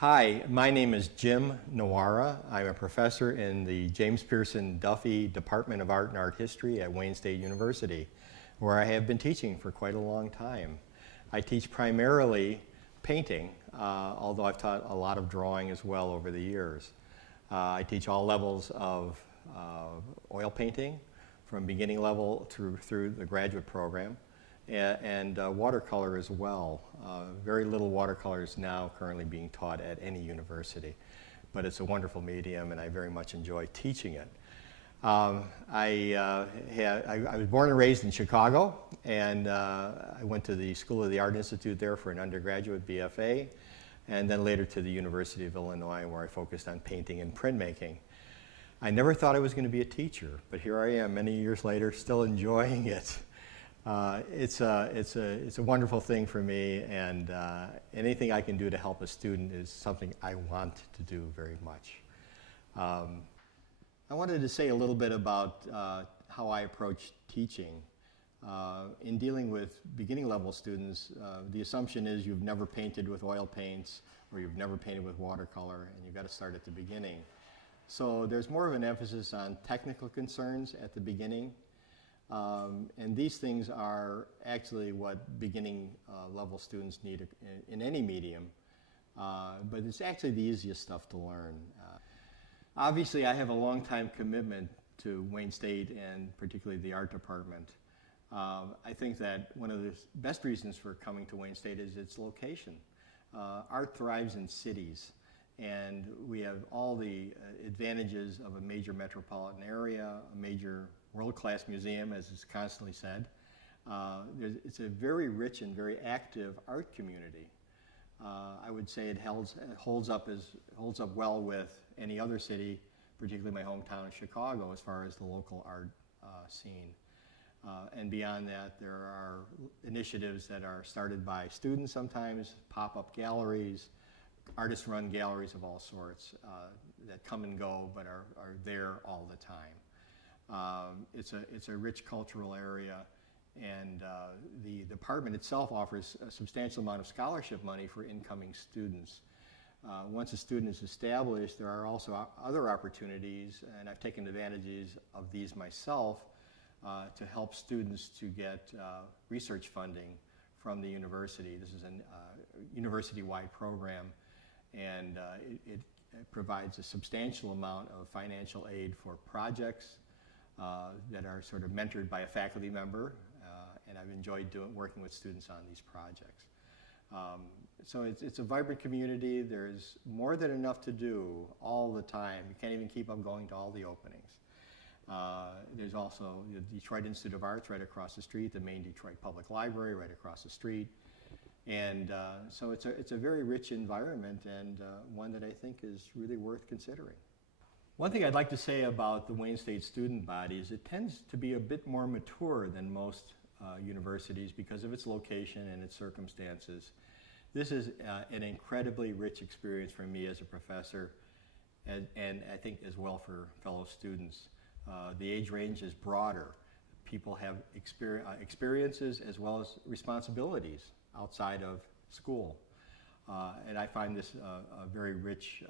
Hi, my name is Jim Nawara. I'm a professor in the James Pearson Duffy Department of Art and Art History at Wayne State University, where I have been teaching for quite a long time. I teach primarily painting, although I've taught a lot of drawing as well over the years. I teach all levels of oil painting, from beginning level through the graduate program, and watercolor as well. Very little watercolor is now currently being taught at any university, but it's a wonderful medium and I very much enjoy teaching it. I was born and raised in Chicago, and I went to the School of the Art Institute there for an undergraduate BFA, and then later to the University of Illinois, where I focused on painting and printmaking. I never thought I was going to be a teacher, but here I am many years later still enjoying it. It's a wonderful thing for me, and anything I can do to help a student is something I want to do very much. I wanted to say a little bit about how I approach teaching. In dealing with beginning level students, the assumption is you've never painted with oil paints or you've never painted with watercolor, and you've got to start at the beginning. So there's more of an emphasis on technical concerns at the beginning. And these things are actually what beginning level students need in any medium, but it's actually the easiest stuff to learn. Obviously, I have a long-time commitment to Wayne State and particularly the art department. I think that one of the best reasons for coming to Wayne State is its location. Art thrives in cities, and we have all the advantages of a major metropolitan area, a major world-class museum, as is constantly said. It's a very rich and very active art community. I would say it holds up well with any other city, particularly my hometown of Chicago, as far as the local art scene. And beyond that, there are initiatives that are started by students sometimes, pop-up galleries, artist-run galleries of all sorts that come and go but are there all the time. It's a rich cultural area, and the department itself offers a substantial amount of scholarship money for incoming students. Once a student is established, there are also other opportunities, and I've taken advantages of these myself to help students to get research funding from the university. This is a university-wide program, and it provides a substantial amount of financial aid for projects that are sort of mentored by a faculty member, and I've enjoyed working with students on these projects. So it's a vibrant community. There's more than enough to do all the time. You can't even keep up going to all the openings. There's also the Detroit Institute of Arts right across the street, the main Detroit Public Library right across the street. And so it's a very rich environment, and one that I think is really worth considering. One thing I'd like to say about the Wayne State student body is it tends to be a bit more mature than most universities because of its location and its circumstances. This is an incredibly rich experience for me as a professor, and I think as well for fellow students. The age range is broader. People have experiences as well as responsibilities outside of school. And I find this a very rich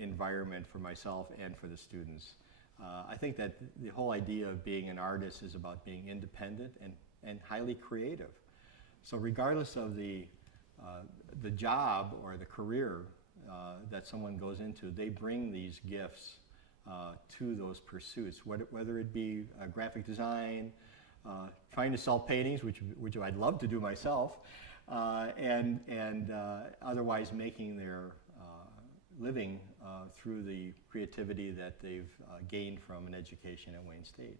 environment for myself and for the students. I think that the whole idea of being an artist is about being independent and highly creative. So regardless of the job or the career that someone goes into, they bring these gifts to those pursuits, whether it be graphic design, trying to sell paintings, which I'd love to do myself, and otherwise making their living through the creativity that they've gained from an education at Wayne State.